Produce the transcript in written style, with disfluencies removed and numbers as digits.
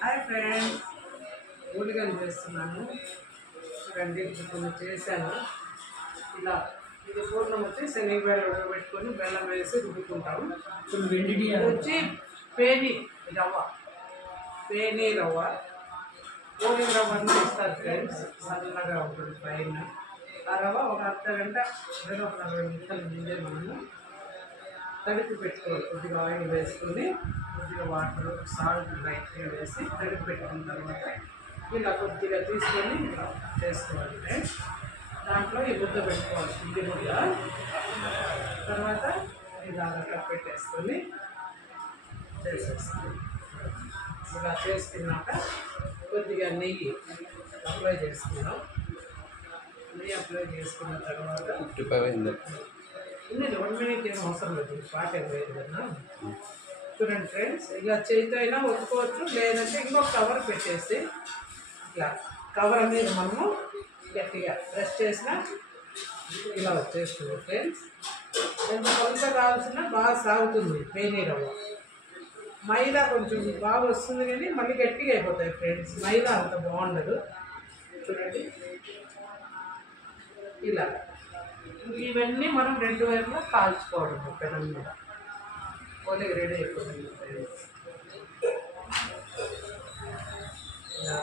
Hi friends, ఊలిగలు చేస్తున్నాను. చూడండి, కొన్ని చేశాను. ఇలా ఇది పూర్ణం వచ్చి శనగబెల్లం ఉడకబెట్టుకొని బెల్లం వేసి రుబ్బుకుంటాము. ఇది వచ్చి పేని రవ్వ, ఓలిగ రవ్వ అన్నీ ఇస్తారు ఫ్రెండ్స్. సన్నగా ఉంటుంది పైన. ఆ రవ్వ ఒక అర్ధగంట లేదా ఒక 40 నిమిషాల ముందే మనము తడిపి పెట్టుకోవాలి. కొద్దిగా ఆయిల్ వేసుకొని కొద్దిగా వాటర్ సాల్ట్ లైట్గా వేసి తడిపి పెట్టుకున్న తర్వాత ఇలా కొద్దిగా తీసుకొని ఇలా చేసుకోవాలి ఫ్రెండ్స్. దాంట్లో ఈ ముద్ద పెట్టుకోవాలి, పిండి ముద్ద. తర్వాత ఇలా అట్లా పెట్టేసుకొని చేసేస్తాం. ఇలా చేసుకున్నాక కొద్దిగా నెయ్యి అప్లై చేసుకున్నాం. నెయ్యి అప్లై చేసుకున్న తర్వాత 1 మినిట్ ఏం అవసరం లేదు, పాట వేయదు కదా. చూడండి ఫ్రెండ్స్, ఇలా చేతితో అయినా ఒత్తుకోవచ్చు, లేదంటే ఇంకొక కవర్ పెట్టేసి ఇట్లా కవర్ అనేది మనము గట్టిగా ప్రెస్ చేసినా ఇలా వచ్చేస్తుంది ఫ్రెండ్స్. ఎంత కొలత కావాల్సిన బాగా సాగుతుంది పేనీ రవ్వ. మైదా కొంచెం బాగా వస్తుంది కానీ మళ్ళీ గట్టిగా అయిపోతాయి ఫ్రెండ్స్. మైదా అంత బాగుండదు. చూడండి ఇలా ఇవన్నీ మనం 2 వైపులా కాల్చుకోవడం పెనం మీద. ఓలిగ రెడీ అయిపోతుంది ఫ్రెండ్స్. ఇలా